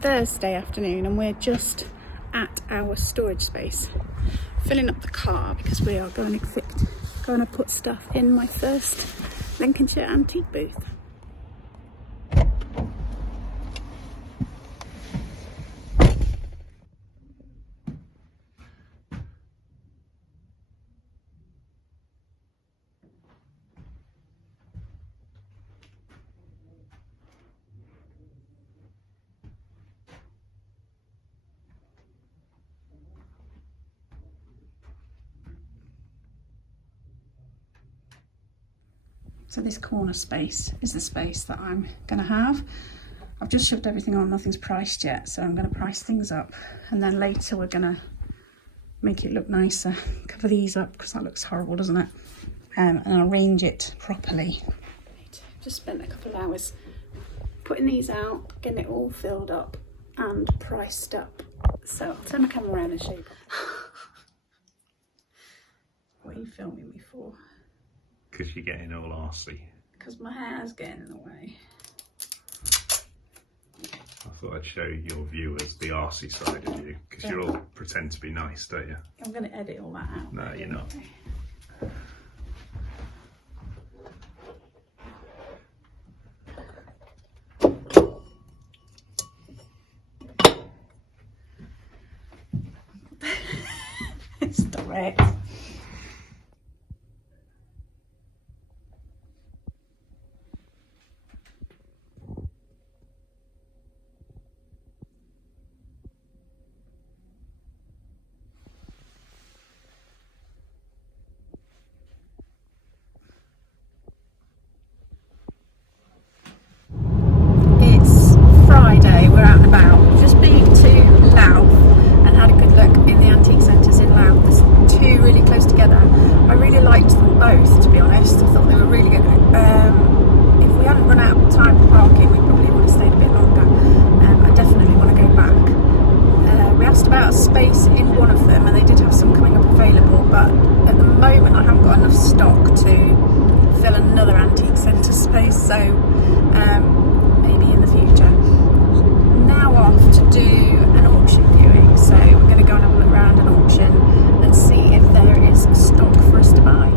Thursday afternoon and we're just at our storage space, filling up the car because we are going to put stuff in my first Lincolnshire antique booth. So this corner space is the space that I'm going to have. I've just shoved everything on, nothing's priced yet, so I'm going to price things up, and then later we're going to make it look nicer, cover these up because that looks horrible, doesn't it? And arrange it properly. Just spent a couple of hours putting these out, getting it all filled up and priced up. So I'll turn my camera around and show you. What are you filming me for? Because you're getting all arsey. Because my hair's getting in the way. I thought I'd show your viewers the arsey side of you, because you all pretend to be nice, don't you? I'm going to edit all that out. No, you're not. It's direct. Friday, we're out and about. We've just been to Louth and had a good look in the antique centres in Louth. There's two really close together. I really liked them both, to be honest. I thought they were really good. If we hadn't run out of time for parking, we probably would have stayed a bit longer. I definitely want to go back. We asked about a space in one of them and they did have some coming up available, but at the moment I haven't got enough stock to fill another antique centre space, so maybe in the future. Now off to do an auction viewing, so we're going to go and have a look around an auction and see if there is stock for us to buy.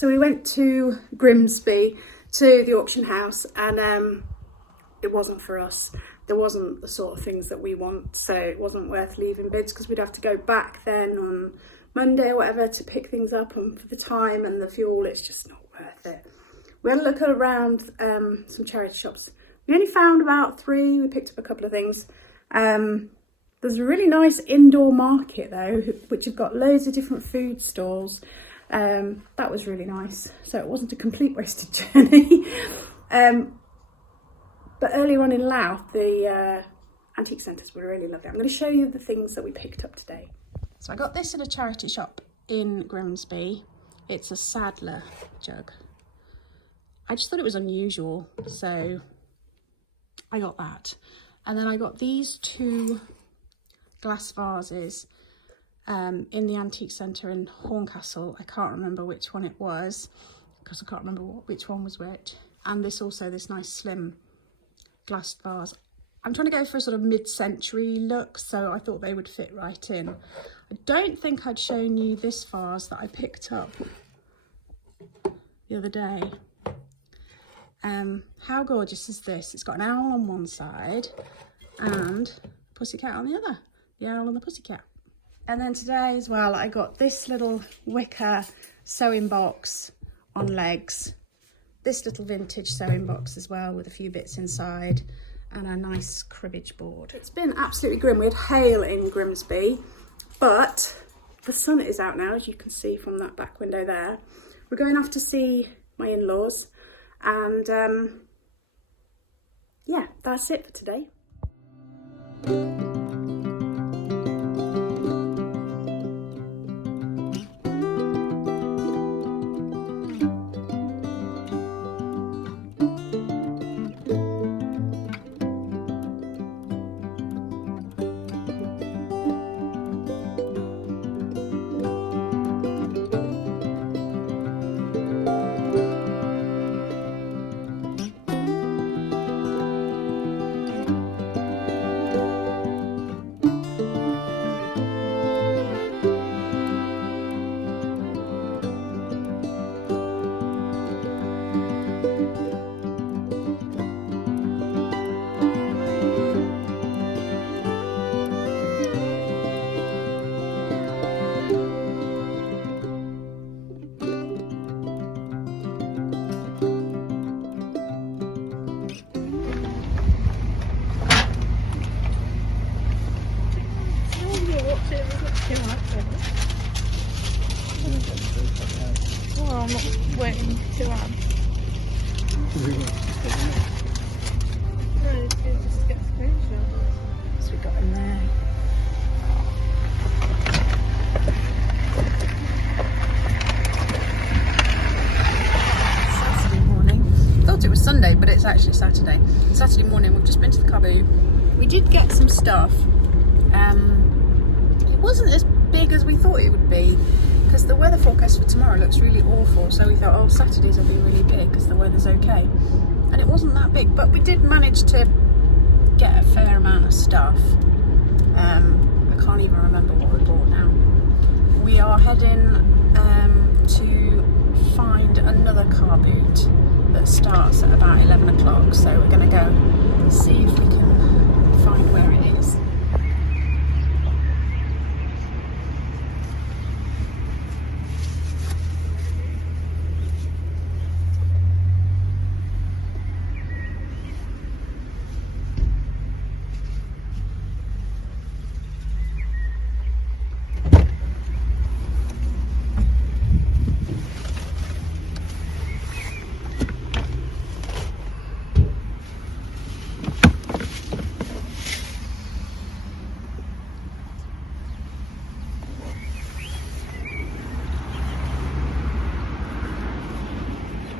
So we went to Grimsby to the auction house, and it wasn't for us. There wasn't the sort of things that we want, so it wasn't worth leaving bids because we'd have to go back then on Monday or whatever to pick things up, and for the time and the fuel, it's just not worth it. We had a look around some charity shops. We only found about 3. We picked up a couple of things. There's a really nice indoor market though, which have got loads of different food stalls. That was really nice. So it wasn't a complete wasted journey. But earlier on in Louth, the antique centres were really lovely. I'm going to show you the things that we picked up today. So I got this at a charity shop in Grimsby. It's a Sadler jug. I just thought it was unusual, so I got that. And then I got these 2 glass vases in the antique centre in Horncastle. I can't remember which one it was because I can't remember which one was which. And this nice slim glass vase. I'm trying to go for a sort of mid-century look, so I thought they would fit right in. I don't think I'd shown you this vase that I picked up the other day. How gorgeous is this? It's got an owl on one side and a pussycat on the other. The owl and the pussycat. And then today as well, I got this little wicker sewing box on legs. This little vintage sewing box as well with a few bits inside and a nice cribbage board. It's been absolutely grim. We had hail in Grimsby, but the sun is out now, as you can see from that back window there. We're going off to see my in-laws, and yeah, that's it for today. Well, I'm not waiting to add. No, just get screenshots. So we got in there. Saturday morning. Thought it was Sunday, but it's actually Saturday. Saturday morning, we've just been to the car boot. We did get some stuff. It wasn't as big as we thought it would be, because the weather forecast for tomorrow looks really awful, so we thought, oh, Saturdays will be really big because the weather's okay, and it wasn't that big, but we did manage to get a fair amount of stuff. I can't even remember what we bought now. We are heading to find another car boot that starts at about 11 o'clock, so we're going to go see if we can find where it is.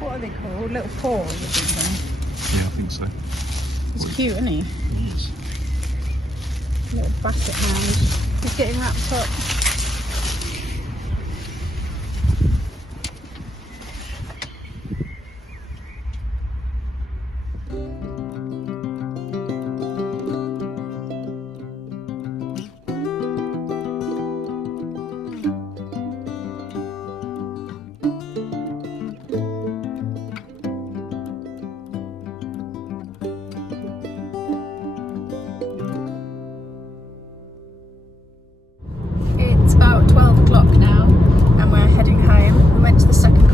What are they called? Little paws or something? Yeah, I think so. He's cute, isn't he? Yes. Little basset hound. He's getting wrapped up.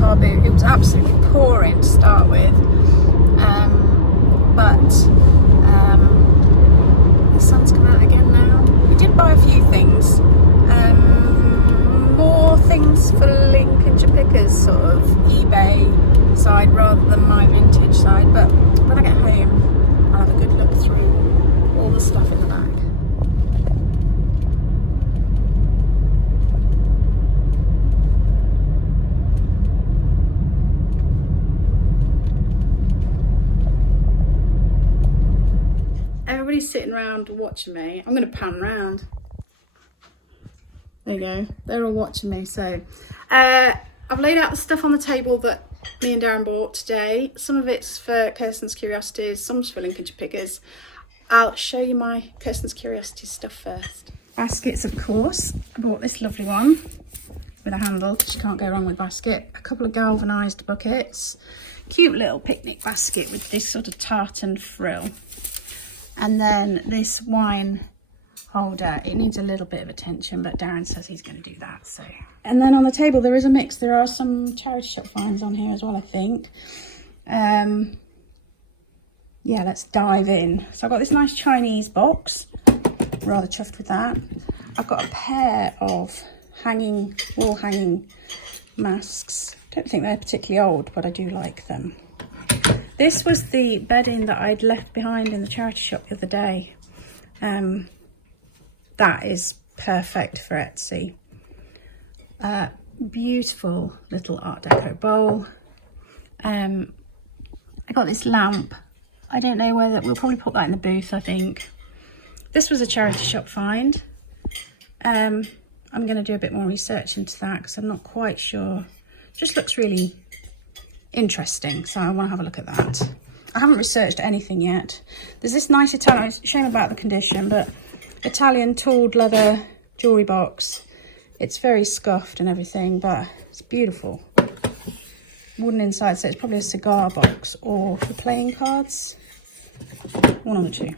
car boot. It was absolutely pouring to start with, but the sun's come out again now. We did buy a few things, more things for Lincolnshire pickers, sort of eBay side rather than my vintage side, but when I get home I'll have a good look through all the stuff in the bag. Everybody's sitting around watching me. I'm going to pan round. There you go. They're all watching me. So I've laid out the stuff on the table that me and Darren bought today. Some of it's for Kirsten's Curiosities, some's for Lincolnshire pickers. I'll show you my Kirsten's Curiosities stuff first. Baskets, of course. I bought this lovely one with a handle, because you can't go wrong with basket. A couple of galvanised buckets. Cute little picnic basket with this sort of tartan frill. And then this wine holder. It needs a little bit of attention, but Darren says he's going to do that. So, and then on the table there is a mix. There are some charity shop finds on here as well, I think. Yeah, let's dive in. So I've got this nice Chinese box. Rather chuffed with that. I've got a pair of wall hanging masks. Don't think they're particularly old, but I do like them. This was the bedding that I'd left behind in the charity shop the other day. That is perfect for Etsy. Beautiful little Art Deco bowl. I got this lamp. I don't know whether, we'll probably put that in the booth, I think. This was a charity shop find. I'm going to do a bit more research into that because I'm not quite sure. Just looks really interesting, so I want to have a look at that. I haven't researched anything yet. There's this nice Italian, it's a shame about the condition, but Italian tooled leather jewellery box. It's very scuffed and everything, but it's beautiful. Wooden inside, so it's probably a cigar box or for playing cards. One of the two.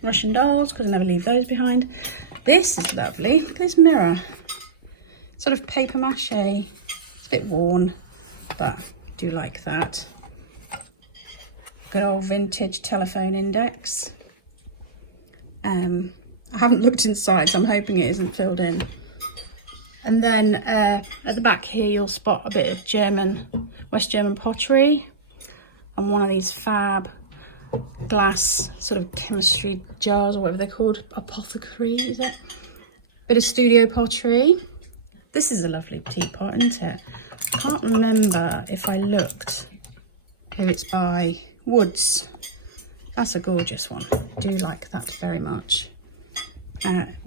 Russian dolls, because I never leave those behind. This is lovely. Look at this mirror. Sort of paper mache. It's a bit worn, but I do like that. Good old vintage telephone index. I haven't looked inside, so I'm hoping it isn't filled in. And then at the back here, you'll spot a bit of West German pottery, and one of these fab glass sort of chemistry jars, or whatever they're called, apothecary, is it? Bit of studio pottery. This is a lovely teapot, isn't it? I can't remember if I looked who it's by. Woods. That's a gorgeous one. I do like that very much.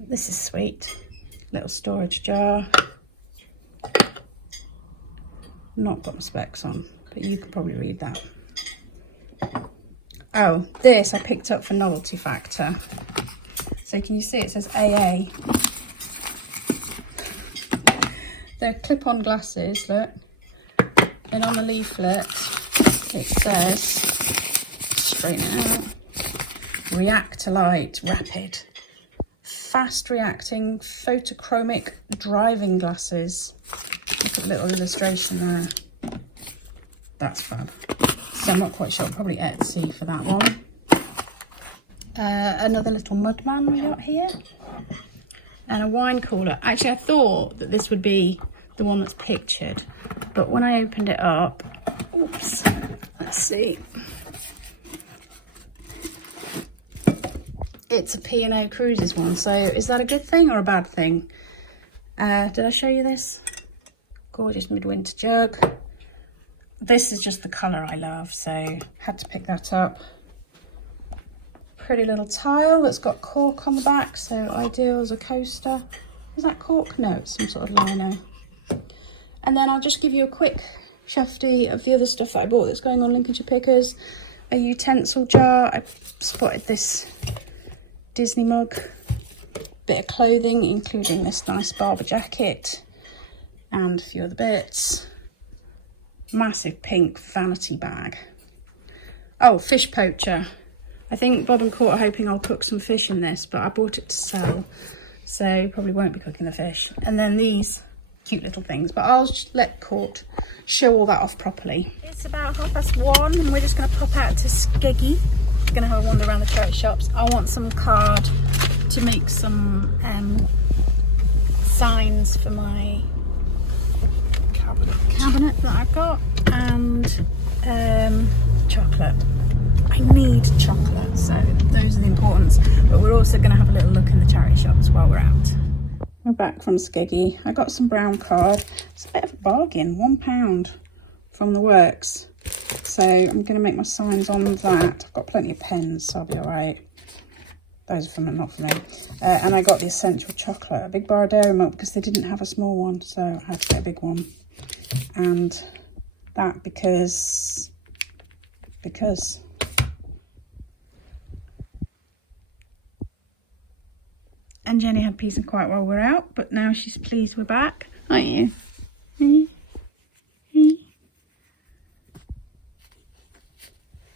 This is sweet. Little storage jar. Not got my specs on, but you can probably read that. Oh, this I picked up for novelty factor. So can you see it says AA? They're clip-on glasses, look. And on the leaflet it says, straighten it out, React-Lite Rapid. Fast reacting photochromic driving glasses. Look at the little illustration there. That's fab. So I'm not quite sure, probably Etsy for that one. Another little mudman we got here. And a wine cooler. Actually, I thought that this would be the one that's pictured, but when I opened it up, oops, let's see. It's a P&O Cruises one, so is that a good thing or a bad thing? Did I show you this? Gorgeous midwinter jug. This is just the colour I love, so had to pick that up. Pretty little tile that's got cork on the back, so ideal as a coaster. Is that cork? No, it's some sort of lino. And then I'll just give you a quick shufty of the other stuff that I bought that's going on Lincolnshire Pickers. A utensil jar. I spotted this Disney mug. Bit of clothing, including this nice Barber jacket and a few other bits. Massive pink vanity bag. Oh, fish poacher. I think Bob and Court are hoping I'll cook some fish in this, but I bought it to sell, so probably won't be cooking the fish. And then these cute little things, but I'll let Court show all that off properly. It's about 1:30 and we're just going to pop out to Skeggy. We're going to have a wander around the charity shops. I want some card to make some signs for my cabinet that I've got, and chocolate. I need chocolate, so those are the importance. But we're also going to have a little look in the charity shops while we're out. We're back from Skeggy. I got some brown card. It's a bit of a bargain, £1 from the works. So I'm going to make my signs on that. I've got plenty of pens, so I'll be all right. Those are for me, not for me. And I got the essential chocolate, a big bar of dairy milk, because they didn't have a small one, so I had to get a big one. And that because. And Jenny had peace and quiet while we're out, but now she's pleased we're back, aren't you? Do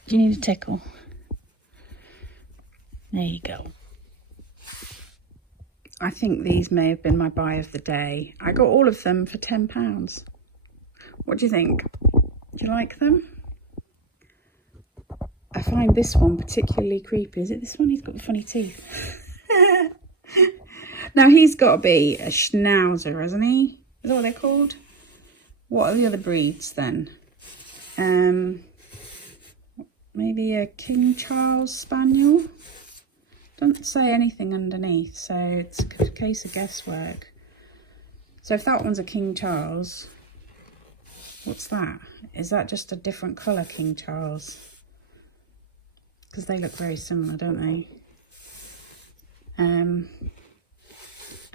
you need a tickle? There you go. I think these may have been my buy of the day. I got all of them for £10. What do you think? Do you like them? I find this one particularly creepy. Is it this one? He's got the funny teeth. Now he's got to be a schnauzer, hasn't he? Is that what they're called? What are the other breeds then? Maybe a King Charles Spaniel? Doesn't say anything underneath, so it's a case of guesswork. So if that one's a King Charles, what's that? Is that just a different colour King Charles? Because they look very similar, don't they?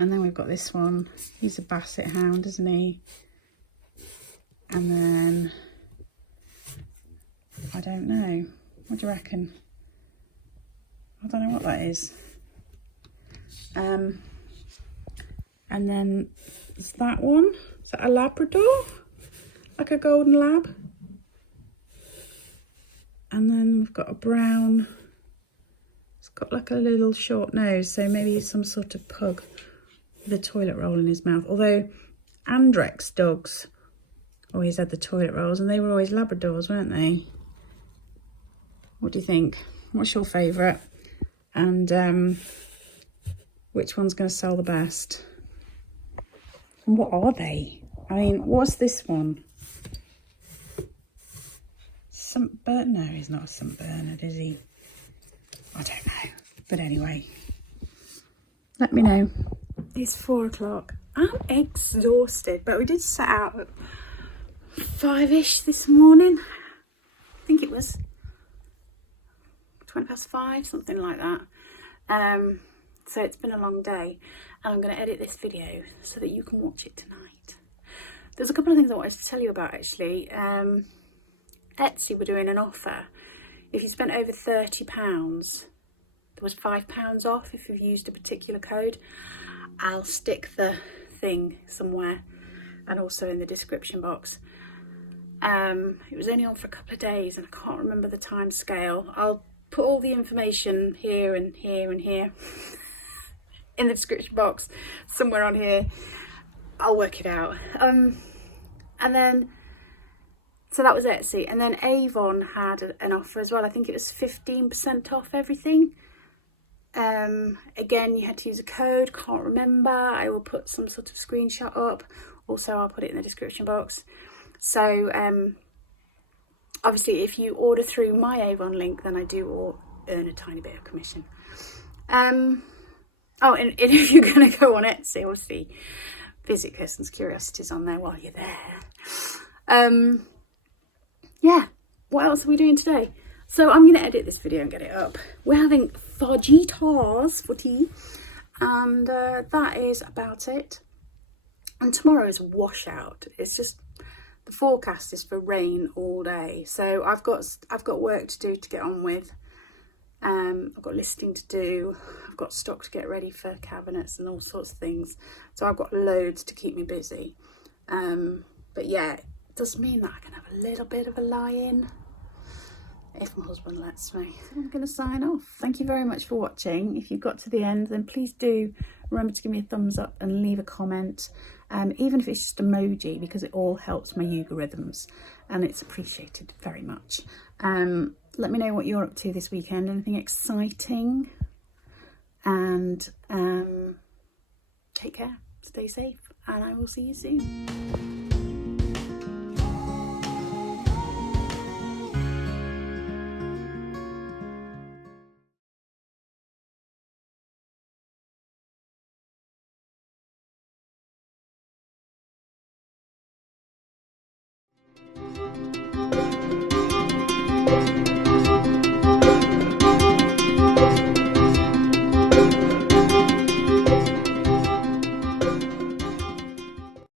And then we've got this one. He's a Basset Hound, isn't he? And then, I don't know. What do you reckon? I don't know what that is. And then, is that one? Is that a Labrador? Like a golden lab? And then we've got a brown. It's got like a little short nose, so maybe some sort of pug with a toilet roll in his mouth. Although Andrex dogs always had the toilet rolls, and they were always Labradors, weren't they? What do you think? What's your favourite? And which one's going to sell the best? And what are they? I mean, what's this one? No, he's not a St. Bernard, is he? I don't know. But anyway, let me know. It's 4 o'clock. I'm exhausted, but we did set out at 5-ish this morning. I think it was 5:20, something like that. So it's been a long day, and I'm going to edit this video so that you can watch it tonight. There's a couple of things I wanted to tell you about, actually. Etsy were doing an offer. If you spent over £30, there was £5 off if you've used a particular code. I'll stick the thing somewhere and also in the description box. It was only on for a couple of days and I can't remember the time scale. I'll put all the information here and here and here in the description box, somewhere on here. I'll work it out. And then, so that was Etsy. And then Avon had an offer as well. I think it was 15% off everything. Again, you had to use a code, can't remember. I will put some sort of screenshot up. Also, I'll put it in the description box. So, obviously, if you order through my Avon link, then I do earn a tiny bit of commission. Oh, and if you're going to go on Etsy, obviously, visit Kirsten's Curiosities on there while you're there. Yeah, what else are we doing today? So I'm going to edit this video and get it up. We're having fajitas for tea, and that is about it. And tomorrow is a washout. It's just, the forecast is for rain all day. So I've got work to do to get on with. I've got listing to do. I've got stock to get ready for cabinets and all sorts of things. So I've got loads to keep me busy. But yeah, it does mean that I can have a little bit of a lie-in if my husband lets me. So I'm going to sign off. Thank you very much for watching. If you've got to the end, then please do remember to give me a thumbs up and leave a comment, even if it's just emoji, because it all helps my algorithms and it's appreciated very much. Let me know what you're up to this weekend, anything exciting, and take care, stay safe, and I will see you soon.